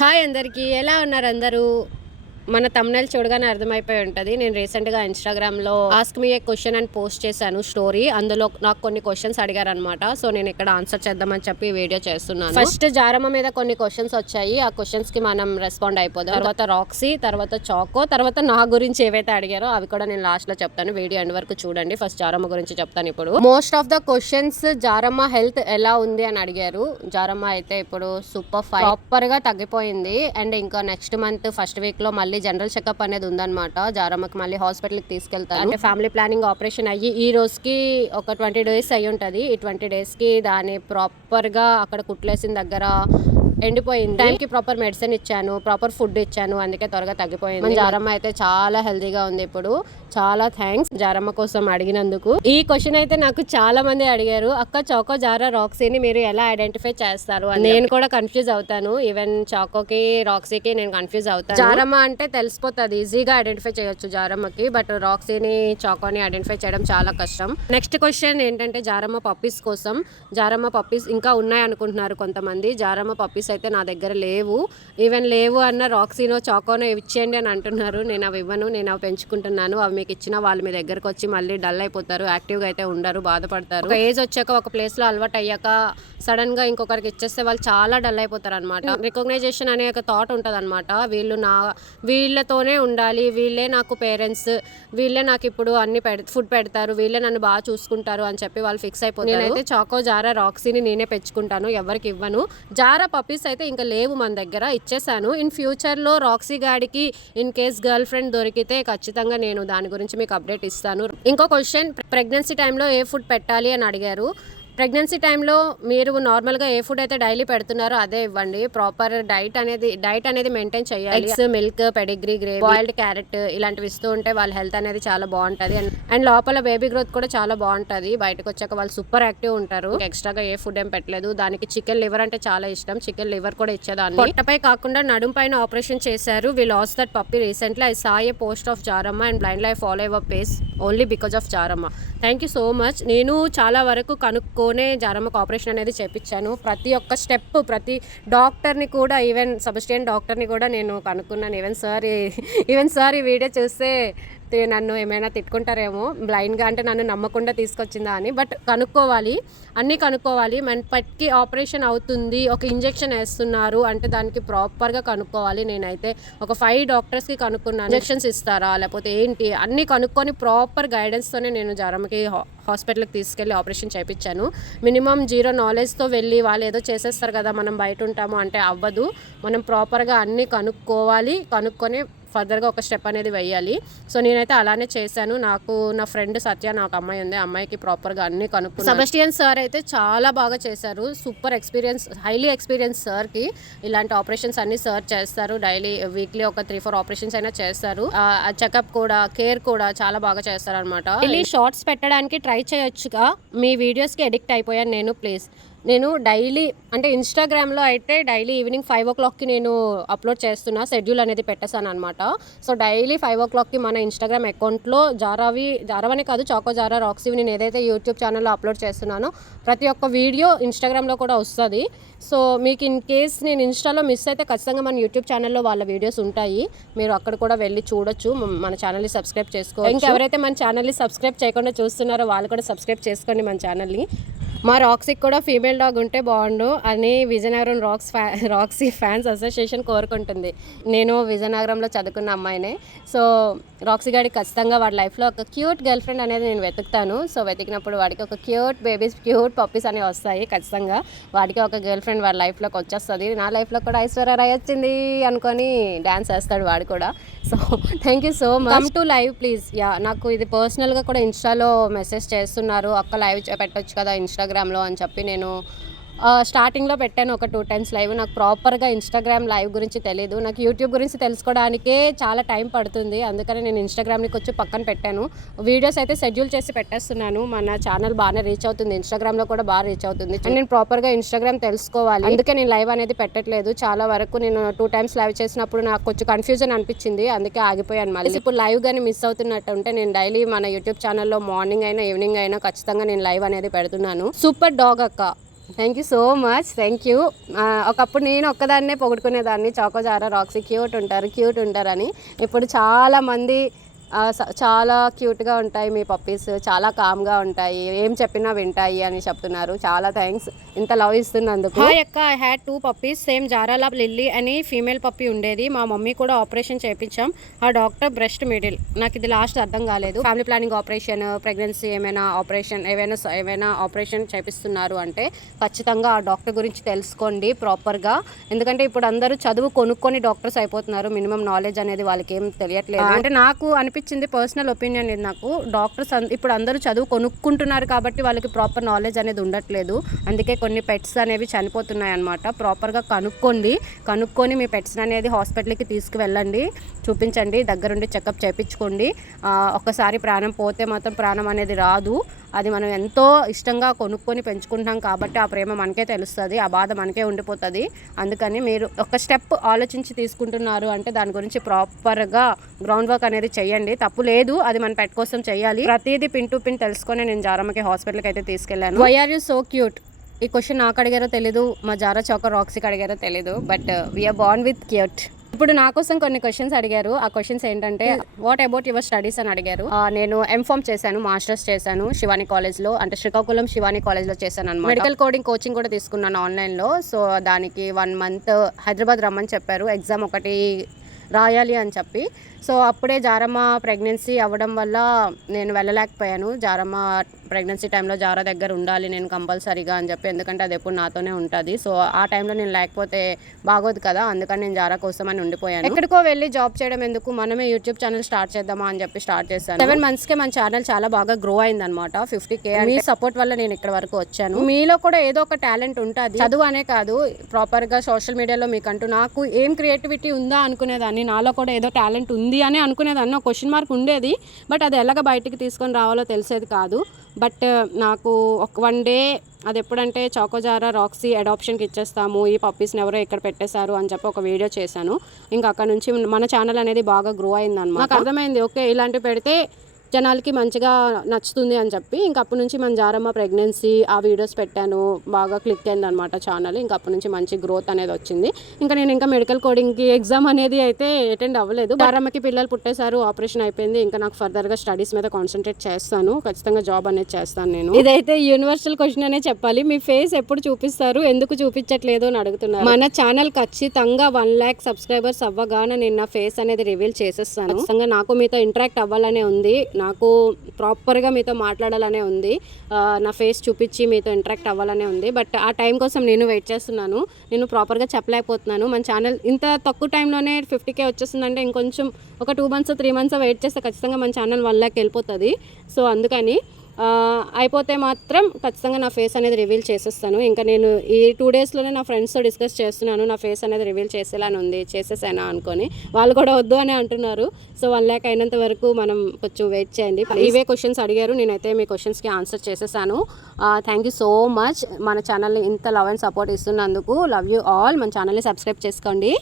Hi అందరికీ, ఎలా ఉన్నారు అందరూ? మన తమ్నెల్ చూడగానే అర్థమైపోయి ఉంటుంది. నేను రీసెంట్గా ఇన్స్టాగ్రామ్లో ఆస్క్ మీ ఏ క్వశ్చన్ అని పోస్ట్ చేశాను స్టోరీ. అందులో నాకు కొన్ని క్వశ్చన్స్ అడిగారనమాట. సో నేను ఇక్కడ ఆన్సర్ చేద్దామని చెప్పి వీడియో చేస్తున్నాను. ఫస్ట్ జారమ్మ మీద కొన్ని క్వశ్చన్స్ వచ్చాయి. ఆ క్వశ్చన్స్కి మనం రెస్పాండ్ అయిపోదాం. తర్వాత రాక్సీ, తర్వాత చాకో, తర్వాత నా గురించి ఏవైతే అడిగారో అవి కూడా నేను లాస్ట్లో చెప్తాను. వీడియో ఎండ్ వరకు చూడండి. ఫస్ట్ జారమ్మ గురించి చెప్తాను. ఇప్పుడు most of the questions Jaramma health ఎలా ఉంది అని అడిగారు. జారమ్మ అయితే ఇప్పుడు సూపర్ ఫైన్, ప్రాపర్గా తగ్గిపోయింది. అండ్ ఇంకా నెక్స్ట్ మంత్ ఫస్ట్ వీక్లో మళ్ళీ జనరల్ చెకప్ అనేది ఉందన్నమాట. జారమ్మకి మళ్ళీ హాస్పిటల్కి తీసుకెళ్తాను. అంటే ఫ్యామిలీ ప్లానింగ్ ఆపరేషన్ అయ్యి ఈ రోజుకి ఒక 20 days అయ్యి ఉంటుంది. ఈ 20 daysకి దాన్ని ప్రాపర్గా అక్కడ కుట్లేసిన దగ్గర ఎండిపోయింది. టైంకి ప్రాపర్ మెడిసిన్ ఇచ్చాను, ప్రాపర్ ఫుడ్ ఇచ్చాను, అందుకే త్వరగా తగ్గిపోయింది. జారమ్మ అయితే చాలా హెల్తీగా ఉంది ఇప్పుడు. చాలా థ్యాంక్స్ జారమ్మ కోసం అడిగినందుకు. ఈ క్వశ్చన్ అయితే నాకు చాలా మంది అడిగారు, అక్క చాకో, జారా, రాక్సీని మీరు ఎలా ఐడెంటిఫై చేస్తారు అని. నేను కూడా కన్ఫ్యూజ్ అవుతాను. ఈవెన్ చాకోకి, రాక్సీకి నేను కన్ఫ్యూజ్ అవుతాను. జారమ్మ అంటే తెలిసిపోతుంది, ఈజీగా ఐడెంటిఫై చేయొచ్చు జారమ్మకి. బట్ రాక్సీని, చాకోని ఐడెంటిఫై చేయడం చాలా కష్టం. నెక్స్ట్ క్వశ్చన్ ఏంటంటే జారమ్మ పప్పీస్ కోసం. జారమ్మ పప్పీస్ ఇంకా ఉన్నాయి అనుకుంటున్నారు కొంతమంది. జారమ్మ పప్పీస్ అయితే నా దగ్గర లేవు. ఈవెన్ లేవు అన్న రాక్సీనో, చాకోనో ఇచ్చేయండి అని అంటున్నారు. నేను అవి ఇవ్వను, నేను అవి పెంచుకుంటున్నాను. అవి మీకు ఇచ్చిన వాళ్ళు మీ దగ్గరకు వచ్చి మళ్ళీ డల్ అయిపోతారు, యాక్టివ్గా అయితే ఉండరు, బాధపడతారు. ఒక ఏజ్ వచ్చాక, ఒక ప్లేస్లో అలవాటు అయ్యాక సడన్గా ఇంకొకరికి ఇచ్చేస్తే వాళ్ళు చాలా డల్ అయిపోతారు అనమాట. రికగ్నైజేషన్ అనే ఒక థాట్ ఉంటుంది అనమాట. వీళ్ళతోనే ఉండాలి, వీళ్ళే నాకు పేరెంట్స్, వీళ్ళే నాకు ఇప్పుడు అన్ని ఫుడ్ పెడతారు, వీళ్ళే నన్ను బాగా చూసుకుంటారు అని చెప్పి వాళ్ళు ఫిక్స్ అయిపోతారు. నేనైతే చాకో, జారా, రాక్సీని నేనే పెంచుకుంటాను, ఎవరికి ఇవ్వను. జారా పప్పీస్ అయితే ఇంకా లేవు మన దగ్గర, ఇచ్చేసాను. ఇన్ ఫ్యూచర్లో రాక్సీ గాడికి ఇన్ కేస్ గర్ల్ ఫ్రెండ్ దొరికితే ఖచ్చితంగా నేను దాని గురించి మీకు అప్డేట్ ఇస్తాను. ఇంకో క్వశ్చన్, ప్రెగ్నెన్సీ టైంలో ఏ ఫుడ్ పెట్టాలి అని అడిగారు. ప్రెగ్నెన్సీ టైంలో మీరు నార్మల్గా ఏ ఫుడ్ అయితే డైలీ పెడుతున్నారో అదే ఇవ్వండి. ప్రాపర్ డైట్ అనేది మెయింటైన్ చేయాలి. Eggs, milk, pedigree, gravy, boiled carrot ఇలాంటివి ఇస్తూ ఉంటే వాళ్ళ హెల్త్ అనేది చాలా బాగుంటుంది. అండ్ లోపల బేబీ గ్రోత్ కూడా చాలా బాగుంటుంది. బయటకు వచ్చాక వాళ్ళు సూపర్ యాక్టివ్ ఉంటారు. ఎక్స్ట్రాగా ఏ ఫుడ్ ఏం పెట్టలేదు. దానికి చికెన్ లివర్ అంటే చాలా ఇష్టం, చికెన్ లివర్ కూడా ఇచ్చేదాన్ని. పొట్టపై కాకుండా నడుం పైన ఆపరేషన్ చేశారు. We lost that puppy recently. I saw a post of Jaramma and blind life follow your page only because of Jaramma. Thank you so much. నేను చాలా వరకు కనుక్కోనే జారమ్మకు ఆపరేషన్ అనేది చేయించాను. ప్రతి ఒక్క స్టెప్, ప్రతి డాక్టర్ని కూడా, ఈవెన్ సబస్టియన్ డాక్టర్ని కూడా నేను కనుక్కున్నాను. ఈవెన్ సార్ ఈ వీడియో చూస్తే నన్ను ఏమైనా తిట్టుకుంటారేమో, బ్లైండ్గా అంటే నన్ను నమ్మకుండా తీసుకొచ్చిందా అని. బట్ కనుక్కోవాలి, అన్నీ కనుక్కోవాలి. మన పట్కి ఆపరేషన్ అవుతుంది, ఒక ఇంజెక్షన్ వేస్తున్నారు అంటే దానికి ప్రాపర్గా కనుక్కోవాలి. నేనైతే ఒక 5 డాక్టర్స్కి కనుక్కున్నాను, ఇంజెక్షన్స్ ఇస్తారా లేకపోతే ఏంటి అన్నీ కనుక్కొని ప్రాపర్ గైడెన్స్తోనే నేను జారమ్మకి హాస్పిటల్కి తీసుకెళ్ళి ఆపరేషన్ చేయించాను. మినిమం 0 నాలెడ్జ్తో వెళ్ళి వాళ్ళు ఏదో చేసేస్తారు కదా, మనం బయట ఉంటాము అంటే అవ్వదు. మనం ప్రాపర్గా అన్నీ కనుక్కొని ఫర్దర్గా ఒక స్టెప్ అనేది వేయాలి. సో నేనైతే అలానే చేశాను. నాకు నా ఫ్రెండ్ సత్య, నాకు అమ్మాయి ఉంది, అమ్మాయికి ప్రాపర్గా అన్ని కనుక్కున్నాను. సెబస్టియన్ సార్ అయితే చాలా బాగా చేశారు. సూపర్ ఎక్స్పీరియన్స్, హైలీ ఎక్స్పీరియన్స్ సార్కి. ఇలాంటి ఆపరేషన్స్ అన్ని సార్ చేస్తారు. డైలీ వీక్లీ ఒక 3-4 ఆపరేషన్స్ అయినా చేస్తారు. చెకప్ కూడా, కేర్ కూడా చాలా బాగా చేస్తారు అనమాట. డైలీ షార్ట్స్ పెట్టడానికి ట్రై చేయొచ్చుగా, మీ వీడియోస్కి ఎడిక్ట్ అయిపోయాను నేను. ప్లీజ్, నేను డైలీ అంటే ఇన్స్టాగ్రామ్లో అయితే డైలీ ఈవినింగ్ 5 o'clockకి నేను అప్లోడ్ చేస్తున్నా, షెడ్యూల్ అనేది పెట్టేశాను అనమాట. సో డైలీ 5 o'clockకి మన ఇన్స్టాగ్రామ్ అకౌంట్లో జారావనే కాదు, చాకో, జారా, రాక్సీవి నేను ఏదైతే యూట్యూబ్ ఛానల్లో అప్లోడ్ చేస్తున్నానో ప్రతి ఒక్క వీడియో ఇన్స్టాగ్రామ్లో కూడా వస్తుంది. సో మీకు ఇన్ కేస్ నేను ఇన్స్టాలో మిస్ అయితే ఖచ్చితంగా మన యూట్యూబ్ ఛానల్లో వాళ్ళ వీడియోస్ ఉంటాయి, మీరు అక్కడ కూడా వెళ్ళి చూడొచ్చు. మన ఛానల్ని సబ్స్క్రైబ్ చేసుకోవచ్చు. ఇంకెవరైతే మన ఛానల్ని సబ్స్క్రైబ్ చేయకుండా చూస్తున్నారో వాళ్ళు కూడా సబ్స్క్రైబ్ చేసుకోండి మన ఛానల్ని. మా రాక్సీకి కూడా ఫీమేల్ డాగ్ ఉంటే బాగుండు అని విజయనగరం రాక్సీ ఫ్యాన్స్ అసోసియేషన్ కోరుకుంటుంది. నేను విజయనగరంలో చదువుకున్న అమ్మాయినే. సో రాక్సీ గాడికి ఖచ్చితంగా వాడి లైఫ్లో ఒక క్యూట్ గర్ల్ ఫ్రెండ్ అనేది నేను వెతుకుతాను. సో వెతికినప్పుడు వాడికి ఒక క్యూట్ బేబీస్, క్యూట్ పప్పీస్ అనేవి వస్తాయి. ఖచ్చితంగా వాడికి ఒక గర్ల్ ఫ్రెండ్ వాడి లైఫ్లోకి వచ్చేస్తుంది. నా లైఫ్లో కూడా ఐశ్వర్య రాయ్ వచ్చింది అనుకొని డ్యాన్స్ వేస్తాడు వాడు కూడా. So thank you so much. Come to live please. నాకు ఇది పర్సనల్గా కూడా ఇన్స్టాలో మెసేజ్ చేస్తున్నారు, అక్క లైవ్ పెట్టొచ్చు కదా ఇన్స్టాగ్రామ్లో అని చెప్పి. నేను స్టార్టింగ్లో పెట్టాను ఒక 2 times లైవ్. నాకు ప్రాపర్గా ఇన్స్టాగ్రామ్ లైవ్ గురించి తెలీదు. నాకు యూట్యూబ్ గురించి తెలుసుకోవడానికే చాలా టైం పడుతుంది. అందుకని నేను ఇన్స్టాగ్రామ్ని కొంచెం పక్కన పెట్టాను. వీడియోస్ అయితే షెడ్యూల్ చేసి పెట్టేస్తున్నాను. మన ఛానల్ బాగానే రీచ్ అవుతుంది, ఇన్స్టాగ్రామ్లో కూడా బాగా రీచ్ అవుతుంది. అండ్ నేను ప్రాపర్గా ఇన్స్టాగ్రామ్ తెలుసుకోవాలి, అందుకే నేను లైవ్ అనేది పెట్టట్లేదు. చాలా వరకు నేను 2 times లైవ్ చేసినప్పుడు నాకు కొంచెం కన్ఫ్యూజన్ అనిపించింది, అందుకే ఆగిపోయాను. మళ్ళీ ఇప్పుడు లైవ్ కానీ మిస్ అవుతున్నట్టు ఉంటే నేను డైలీ మన యూట్యూబ్ ఛానల్లో మార్నింగ్ అయినా ఈవినింగ్ అయినా ఖచ్చితంగా నేను లైవ్ అనేది పెడుతున్నాను. సూపర్ డాగ్ అక్క, thank you so much, thank you. ఒకప్పుడు నేను ఒక్కదాన్నే పొగుడుకునేదాన్ని, చాకోజారా రాక్సీ క్యూట్ ఉంటారని. ఇప్పుడు చాలామంది చాలా క్యూట్గా ఉంటాయి మీ పప్పీస్, చాలా కామ్గా ఉంటాయి, ఏం చెప్పినా వింటాయి అని చెప్తున్నారు. చాలా థ్యాంక్స్ ఇంత లవ్ ఇస్తున్నందుకు. హాయ్ అక్క, ఐ హ్యాడ్ 2 పప్పీస్, సేమ్ జారాలా లిల్లీ అని ఫీమేల్ పప్పీ ఉండేది. మా మమ్మీ కూడా ఆపరేషన్ చేయించాం. ఆ డాక్టర్ బ్రెస్ట్ మిడిల్, నాకు ఇది లాస్ట్ అర్థం కాలేదు. ఫ్యామిలీ ప్లానింగ్ ఆపరేషన్, ప్రెగ్నెన్సీ ఏమైనా ఆపరేషన్ చేపిస్తున్నారు అంటే ఖచ్చితంగా ఆ డాక్టర్ గురించి తెలుసుకోండి ప్రాపర్గా. ఎందుకంటే ఇప్పుడు అందరూ చదువు కొనుక్కొని డాక్టర్స్ అయిపోతున్నారు, మినిమం నాలెడ్జ్ అనేది వాళ్ళకి ఏం తెలియట్లేదు. అంటే నాకు అనిపించింది, పర్సనల్ ఒపీనియన్ ఇది నాకు, డాక్టర్స్ ఇప్పుడు అందరూ చదువు కొనుక్కుంటున్నారు కాబట్టి వాళ్ళకి ప్రాపర్ నాలెడ్జ్ అనేది ఉండట్లేదు. అందుకే కొన్ని పెట్స్ అనేవి చనిపోతున్నాయి అన్నమాట. ప్రాపర్గా కనుక్కొని మీ పెట్స్ అనేది హాస్పిటల్కి తీసుకువెళ్ళండి, చూపించండి, దగ్గరుండి చెకప్ చేయించుకోండి. ఒక్కసారి ప్రాణం పోతే మాత్రం ప్రాణం అనేది రాదు. అది మనం ఎంతో ఇష్టంగా కొనుక్కొని పెంచుకుంటాం కాబట్టి ఆ ప్రేమ మనకే తెలుస్తుంది, ఆ బాధ మనకే ఉండిపోతుంది. అందుకని మీరు ఒక స్టెప్ ఆలోచించి తీసుకుంటున్నారు అంటే దాని గురించి ప్రాపర్గా గ్రౌండ్ వర్క్ అనేది చేయండి. తప్పు లేదు, అది మన పెట్ కోసం చేయాలి. ప్రతిదీ పిన్ టు పిన్ తెలుసుకొని నేను జారమ్మకి హాస్పిటల్కి అయితే తీసుకెళ్ళాను. Why are you so cute? ఈ క్వశ్చన్ నాకు అడిగారో తెలీదు, మా జారా చాకో రాక్సీకి అడిగారో తెలీదు, but we are born with cute. ఇప్పుడు నా కోసం కొన్ని క్వశ్చన్స్ అడిగారు. ఆ క్వశ్చన్స్ ఏంటంటే, వాట్ అబౌట్ యువర్ స్టడీస్ అని అడిగారు. నేను ఎంఫామ్ చేశాను, మాస్టర్స్ చేశాను శివాని కాలేజ్లో, అంటే శ్రీకాకుళం శివాని కాలేజ్లో చేశాను అనమాట. మెడికల్ కోడింగ్ కోచింగ్ కూడా తీసుకున్నాను ఆన్లైన్లో. సో దానికి 1 month హైదరాబాద్ రమ్మని చెప్పారు, ఎగ్జామ్ ఒకటి రాయాలి అని చెప్పి. సో అప్పుడే జారమ్మ ప్రెగ్నెన్సీ అవ్వడం వల్ల నేను వెళ్ళలేకపోయాను. జారమ్మ ప్రెగ్నెన్సీ టైంలో జారా దగ్గర ఉండాలి నేను కంపల్సరీగా అని చెప్పి, ఎందుకంటే అది ఎప్పుడు నాతోనే ఉంటుంది. సో ఆ టైంలో నేను లేకపోతే బాగోదు కదా, అందుకని నేను జారా కోసం అని ఉండిపోయాను. ఎక్కడికో వెళ్ళి జాబ్ చేయడం ఎందుకు, మనమే యూట్యూబ్ ఛానల్ స్టార్ట్ చేద్దామా అని చెప్పి స్టార్ట్ చేశాను. 7 monthsకే మన ఛానల్ చాలా బాగా గ్రో అయిందనమాట. 50K మీ సపోర్ట్ వల్ల నేను ఇక్కడ వరకు వచ్చాను. మీలో కూడా ఏదో ఒక టాలెంట్ ఉంటుంది, చదువు అనే కాదు, ప్రాపర్గా సోషల్ మీడియాలో మీకంటూ నాకు ఏం క్రియేటివిటీ ఉందా అనుకునేదాన్ని, నాలో కూడా ఏదో టాలెంట్ ఉంది అని అనుకునేదాన్ని. ఒక క్వశ్చన్ మార్క్ ఉండేది, బట్ అది ఎలాగ బయటికి తీసుకొని రావాలో తెలిసేది కాదు. బట్ నాకు వన్ డే అది ఎప్పుడంటే చాకోజారా రాక్సీ అడాప్షన్కి ఇచ్చేస్తాము, ఈ పప్పీస్ని ఎవరో ఇక్కడ పెట్టేశారు అని చెప్పి ఒక వీడియో చేశాను. ఇంకా అక్కడ నుంచి మన ఛానల్ అనేది బాగా గ్రో అయిందన్నమాట. నాకు అర్థమైంది, ఓకే ఇలాంటివి పెడితే జనాలకి మంచిగా నచ్చుతుంది అని చెప్పి ఇంక అప్పటి నుంచి మన జారమ్మ ప్రెగ్నెన్సీ ఆ వీడియోస్ పెట్టాను, బాగా క్లిక్ అయింది అనమాట ఛానల్. ఇంక అప్పటి నుంచి మంచి గ్రోత్ అనేది వచ్చింది. ఇంకా నేను ఇంకా మెడికల్ కోడింగ్కి ఎగ్జామ్ అనేది అయితే అటెండ్ అవ్వలేదు. జారమ్మకి పిల్లలు పుట్టేశారు, ఆపరేషన్ అయిపోయింది. ఇంకా నాకు ఫర్దర్గా స్టడీస్ మీద కాన్సన్ట్రేట్ చేస్తాను, ఖచ్చితంగా జాబ్ అనేది చేస్తాను నేను. ఇదైతే యూనివర్సల్ క్వశ్చన్ అనే చెప్పాలి. మీ ఫేస్ ఎప్పుడు చూపిస్తారు, ఎందుకు చూపించట్లేదు అని అడుగుతున్నారు. మన ఛానల్ ఖచ్చితంగా 1 lakh సబ్స్క్రైబర్స్ అవ్వగానే నేను నా ఫేస్ అనేది రివీల్ చేసేస్తాను. ఖచ్చితంగా నాకు మీతో ఇంటరాక్ట్ అవ్వాలనే ఉంది, నాకు ప్రాపర్గా మీతో మాట్లాడాలనే ఉంది, నా ఫేస్ చూపించి మీతో ఇంటరాక్ట్ అవ్వాలనే ఉంది. బట్ ఆ టైం కోసం నేను వెయిట్ చేస్తున్నాను, నేను ప్రాపర్గా చెప్పలేకపోతున్నాను. మన ఛానల్ ఇంత తక్కువ టైంలోనే 50K వచ్చేస్తుందంటే ఇంకొంచెం ఒక 2 months 3 months వెయిట్ చేస్తే ఖచ్చితంగా మన ఛానల్ 1 lakh వెళ్ళిపోతుంది. సో అందుకని అయిపోతే మాత్రం ఖచ్చితంగా నా ఫేస్ అనేది రివీల్ చేసేస్తాను. ఇంకా నేను ఈ 2 daysలోనే నా ఫ్రెండ్స్తో డిస్కస్ చేస్తున్నాను, నా ఫేస్ అనేది రివీల్ చేసేలానే ఉంది, చేసేసానా అనుకొని. వాళ్ళు కూడా వద్దు అని అంటున్నారు. సో 1 lakh అయినంత వరకు మనం కొంచెం వెయిట్ చేయండి. ఇవే క్వశ్చన్స్ అడిగారు, నేనైతే మీ క్వశ్చన్స్కి ఆన్సర్ చేసేసాను. థ్యాంక్ యూ సో మచ్ మన ఛానల్ని ఇంత లవ్ అండ్ సపోర్ట్ ఇస్తున్నందుకు. Love you all. మన ఛానల్ని సబ్స్క్రైబ్ చేసుకోండి.